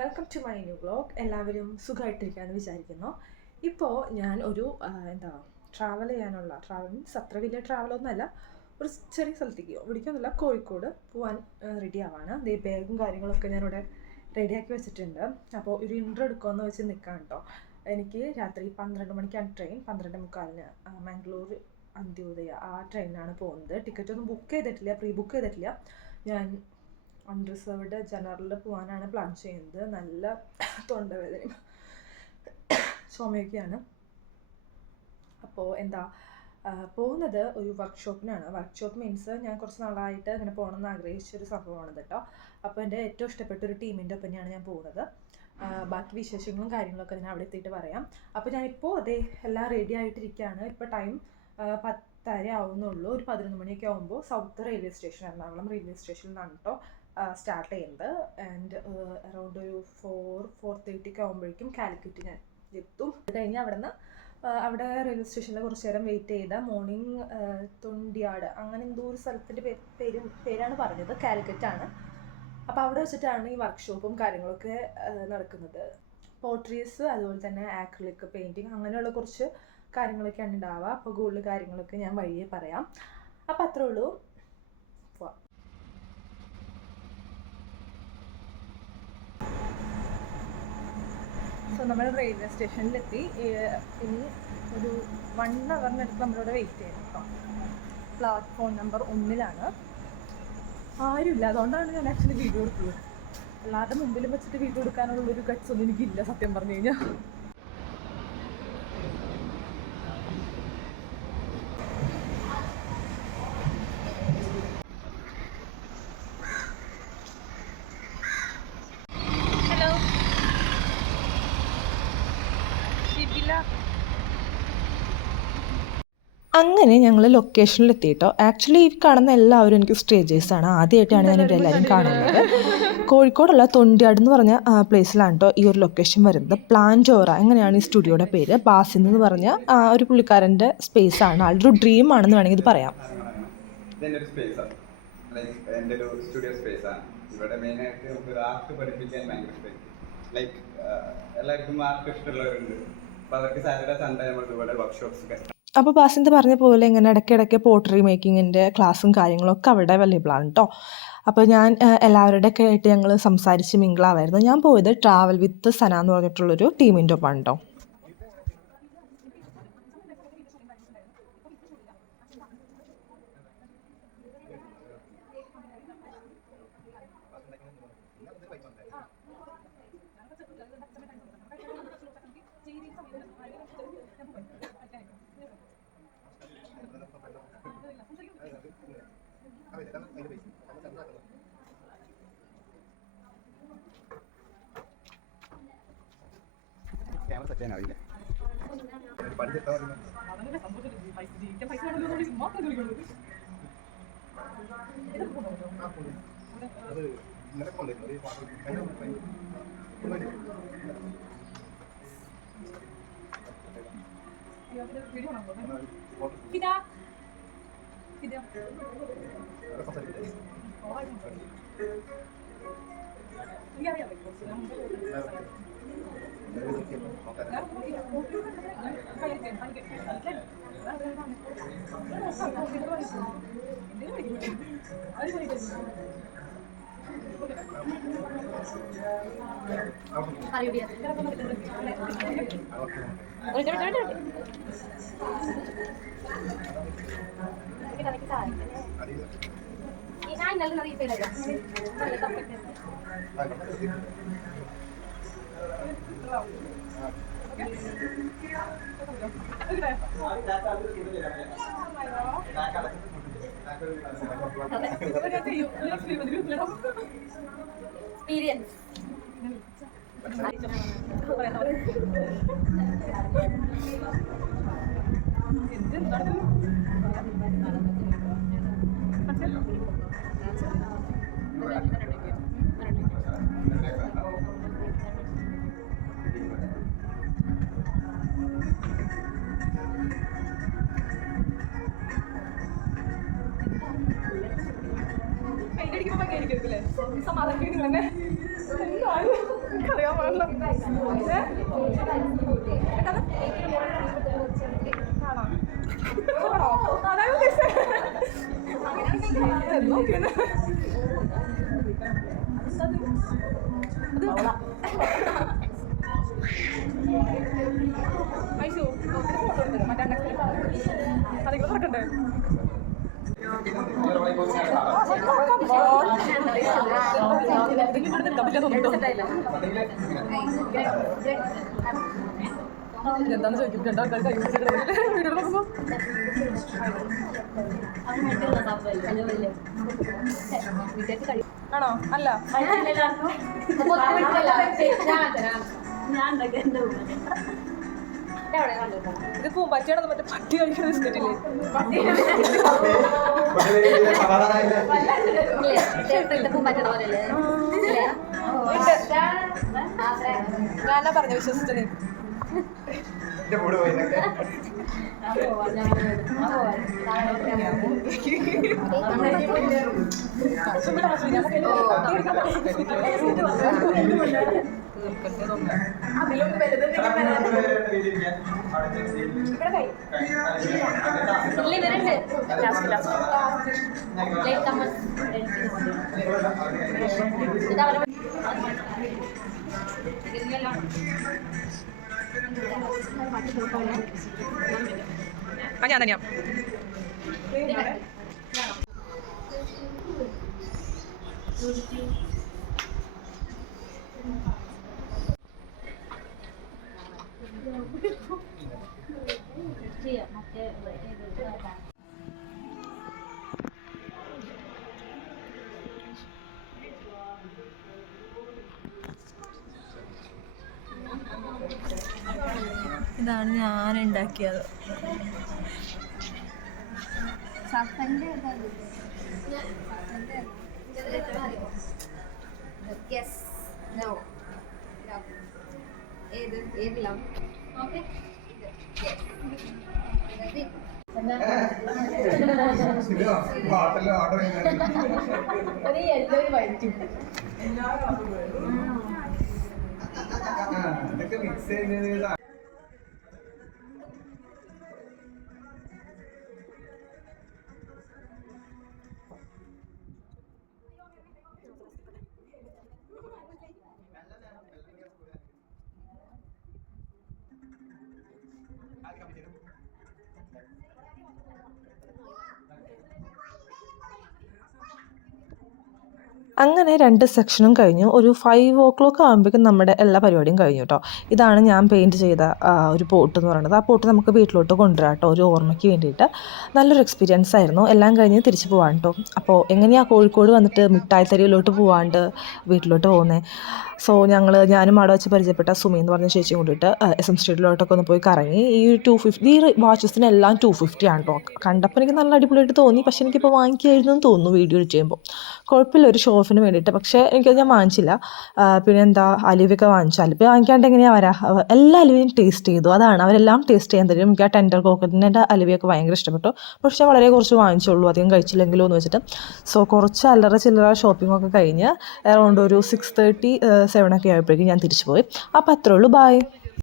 Welcome to my new vlog. എല്ലാവരും സുഖമായിട്ടിരിക്കാമെന്ന് വിചാരിക്കുന്നു. ഇപ്പോൾ ഞാൻ ഒരു ട്രാവൽ മീൻസ് അത്ര വലിയ ട്രാവലൊന്നുമല്ല, ഒരു ചെറിയ സ്ഥലത്തേക്ക് ഇവിടേക്കൊന്നുമില്ല, കോഴിക്കോട് പോകാൻ റെഡി ആവാണ്. ദേ ബാഗും കാര്യങ്ങളൊക്കെ ഞാനിവിടെ റെഡിയാക്കി വെച്ചിട്ടുണ്ട്. അപ്പോൾ ഒരു ഇൻട്രോ എടുക്കുമെന്ന് വെച്ച് നിൽക്കാം കേട്ടോ. എനിക്ക് രാത്രി 12 മണിക്കാണ് ട്രെയിൻ, 12:45 മംഗളൂർ അന്ത്യോദയ ആ ട്രെയിനിനാണ് പോകുന്നത്. ടിക്കറ്റൊന്നും ബുക്ക് ചെയ്തിട്ടില്ല, പ്രീ ബുക്ക് ചെയ്തിട്ടില്ല. ഞാൻ അൺറിസർവ്ഡ് ജനറലിൽ പോകാനാണ് പ്ലാൻ ചെയ്യുന്നത്. നല്ല തൊണ്ടവേദനയും ചുമയൊക്കെയാണ്. അപ്പോൾ പോകുന്നത് ഒരു വർക്ക്ഷോപ്പിനാണ്. വർക്ക്ഷോപ്പ് മീൻസ് ഞാൻ കുറച്ച് നാളായിട്ട് അങ്ങനെ പോകണമെന്ന് ആഗ്രഹിച്ചൊരു സംഭവമാണ് കേട്ടോ. അപ്പോൾ എൻ്റെ ഏറ്റവും ഇഷ്ടപ്പെട്ട ഒരു ടീമിൻ്റെ ഒപ്പനെയാണ് ഞാൻ പോകുന്നത്. ബാക്കി വിശേഷങ്ങളും കാര്യങ്ങളൊക്കെ ഞാൻ അവിടെ എത്തിയിട്ട് പറയാം. അപ്പോൾ ഞാനിപ്പോൾ എല്ലാം റെഡി ആയിട്ടിരിക്കുകയാണ്. ഇപ്പോൾ ടൈം 10:30 ആവുന്നുള്ളൂ. ഒരു 11 മണിയൊക്കെ ആകുമ്പോൾ south railway station, Ernakulam railway സ്റ്റേഷനിൽ നിന്നാണ് കേട്ടോ സ്റ്റാർട്ട് ചെയ്യുന്നത്. ആൻഡ് അറൗണ്ട് ഒരു 4-4:30 ആകുമ്പോഴേക്കും കാലിക്കറ്റ് ഞാൻ എത്തും. അത് കഴിഞ്ഞ് അവിടെ റെയിൽവേ സ്റ്റേഷനിൽ കുറച്ച് നേരം വെയിറ്റ് ചെയ്ത മോർണിംഗ് തൊണ്ടിയാട് അങ്ങനെ എന്തോ ഒരു സ്ഥലത്തിൻ്റെ പേരാണ് പറഞ്ഞത്, കാലിക്കറ്റാണ്. അപ്പോൾ അവിടെ വെച്ചിട്ടാണ് ഈ വർക്ക്ഷോപ്പും കാര്യങ്ങളൊക്കെ നടക്കുന്നത്. പോർട്രീസ്, അതുപോലെ തന്നെ ആക്രിലിക് പെയിൻറ്റിങ്, അങ്ങനെയുള്ള കുറച്ച് കാര്യങ്ങളൊക്കെയാണ് ഉണ്ടാവുക. അപ്പോൾ കൂടുതൽ കാര്യങ്ങളൊക്കെ ഞാൻ വഴിയെ പറയാം. അപ്പോൾ അത്രേ ഉള്ളൂ. സോ നമ്മൾ റെയിൽവേ സ്റ്റേഷനിലെത്തി. ഇനി ഒരു 1 അവറിനടുത്ത് നമ്മളിവിടെ വെയിറ്റ് ചെയ്യണം കേട്ടോ. പ്ലാറ്റ്ഫോം നമ്പർ 1-ലാണ്. ആരുമില്ല, അതുകൊണ്ടാണ് ഞാൻ ആക്ച്വലി വീഡിയോ എടുക്കുന്നത്. എല്ലാവരുടെ മുമ്പിലും വെച്ചിട്ട് വീഡിയോ എടുക്കാനുള്ളൊരു ഗട്ട്സ് ഒന്നും എനിക്കില്ല സത്യം പറഞ്ഞു കഴിഞ്ഞാൽ. അങ്ങനെ ഞങ്ങൾ ലൊക്കേഷനിലെത്തി കേട്ടോ. ആക്ച്വലി ഈ കാണുന്ന എല്ലാവരും എനിക്ക് സ്ട്രേഞ്ചേഴ്സാണ്. ആദ്യമായിട്ടാണ് ഞാൻ ഇവരെല്ലാവരും കാണുന്നത്. കോഴിക്കോടുള്ള തൊണ്ടിയാട് എന്ന് പറഞ്ഞ പ്ലേസിലാണ് കേട്ടോ ഈ ഒരു ലൊക്കേഷൻ വരുന്നത്. പ്ലാൻറ്റോറ എങ്ങനെയാണ് ഈ സ്റ്റുഡിയോയുടെ പേര്. ബാസിൻ എന്ന് പറഞ്ഞ ഒരു പുള്ളിക്കാരൻ്റെ സ്പേസാണ്. ആളുടെ ഒരു ഡ്രീം ആണെന്ന് വേണമെങ്കിൽ ഇത് പറയാം. എൻ്റെ ഒരു സ്റ്റുഡിയോ സ്പേസാണ്. ഇവിടെ മെയിനായിട്ട് നമുക്ക് ആർട്ട് പഠിപ്പിക്കാൻ ഭയങ്കര സ്പേസ്. ലൈക്ക് എല്ലാവർക്കും ആർട്ട് ഇഷ്ടമുള്ളവരുണ്ട്. അപ്പോൾ അവർക്ക് സാറ്റർഡേ സൺഡേ നമ്മൾ ഇവിടെ വർക്ക്ഷോപ്സ്. അപ്പോൾ ബാസിന്ത് പറഞ്ഞ പോലെ ഇങ്ങനെ ഇടയ്ക്കിടയ്ക്ക് പോട്ടറി മേക്കിങ്ങിൻ്റെ ക്ലാസ്സും കാര്യങ്ങളൊക്കെ അവിടെ അവൈലബിളാണ് കേട്ടോ. അപ്പോൾ ഞാൻ എല്ലാവരുടെയൊക്കെ ആയിട്ട് ഞങ്ങൾ സംസാരിച്ച് മിങ്കിളാവായിരുന്നു. ഞാൻ പോയത് ട്രാവൽ വിത്ത് സന എന്ന് പറഞ്ഞിട്ടുള്ളൊരു ടീമിൻ്റെ ഒപ്പമാണ് കേട്ടോ. ക്യാമറ സെറ്റ് ചെയ്യാനാവില്ല. സമാധാനം അറിയാൻ പാടില്ല. അതിങ്ങനെ തുറക്കണ്ടേ? എന്താന്ന് ചോദിക്കും. രണ്ടാൾക്കാർ കൈ വീഡിയോ നോക്കുമ്പോ ആണോ? അല്ല ഇത് പൂമ്പാറ്റിയാണോ? മറ്റേ പട്ടി കഴിക്കുന്ന ബിസ്ക്കറ്റില്ലേ? ഞാനാ പറഞ്ഞ വിശ്വസിച്ചത്. ഞാൻ തന്നെയാ. ഇതാണ് ഞാൻ ഉണ്ടാക്കിയത്. അങ്ങനെ 2 സെക്ഷനും കഴിഞ്ഞു. ഒരു 5 o'clock ആകുമ്പോഴേക്കും നമ്മുടെ എല്ലാ പരിപാടിയും കഴിഞ്ഞു കേട്ടോ. ഇതാണ് ഞാൻ പെയിൻറ്റ് ചെയ്ത ഒരു പോട്ട് എന്ന് പറയുന്നത്. ആ പോട്ട് നമുക്ക് വീട്ടിലോട്ട് കൊണ്ടുവരാം കേട്ടോ, ഒരു ഓർമ്മയ്ക്ക് വേണ്ടിയിട്ട്. നല്ലൊരു എക്സ്പീരിയൻസ് ആയിരുന്നു. എല്ലാം കഴിഞ്ഞ് തിരിച്ച് പോകാൻ കേട്ടോ. അപ്പോൾ എങ്ങനെയാണ് കോഴിക്കോട് വന്നിട്ട് മിഠായിത്തെരുവിലോട്ട് പോകാണ്ട് വീട്ടിലോട്ട് പോകുന്നത്? സോ ഞാനും അവിടെ വെച്ച് പരിചയപ്പെട്ട സുമി എന്ന് പറഞ്ഞ ചേച്ചിയും കൂടിയിട്ട് SM സ്ട്രീറ്റിലോട്ടൊക്കെ ഒന്ന് പോയി കറങ്ങി. ഈ 250 ഈ വാച്ചസിനെല്ലാം 250 ആണ് കേട്ടോ. കണ്ടപ്പോൾ എനിക്ക് നല്ല അടിപൊളിയായിട്ട് തോന്നി. പക്ഷേ എനിക്കിപ്പോൾ വാങ്ങിക്കായിരുന്നു എന്ന് തോന്നുന്നു വീഡിയോ എഡിറ്റ് ചെയ്യുമ്പോൾ. കുഴപ്പമില്ല, ഒരു ഷോ ഓഫിന് വേണ്ടിയിട്ട്. പക്ഷേ ഞാൻ വാങ്ങിച്ചില്ല. പിന്നെ എന്താ, അലുവയൊക്കെ വാങ്ങിച്ചു. അലുവ വാങ്ങിക്കാണ്ട് എങ്ങനെയാണ് എല്ലാ അലുവയും ടേസ്റ്റ് ചെയ്തു. അതാണ്, അവരെല്ലാം ടേസ്റ്റ് ചെയ്യാൻ തരും. എനിക്ക് ആ ടെൻഡർ കോക്കനട്ടിൻ്റെ അലുവയൊക്കെ ഭയങ്കര ഇഷ്ടപ്പെട്ടു. പക്ഷേ വളരെ കുറച്ച് വാങ്ങിച്ചുള്ളൂ, അധികം കഴിച്ചില്ലെങ്കിലോ എന്ന് വെച്ചിട്ട്. സോ കുറച്ച് അല്ലറ ചില്ലറ ഷോപ്പിങ്ങൊക്കെ കഴിഞ്ഞ് അറൗണ്ട് ഒരു 6:30, 7 ഒക്കെ ആയപ്പോഴേക്കും ഞാൻ തിരിച്ചു പോയി. അപ്പോൾ അത്രേ ഉള്ളൂ. ബൈ.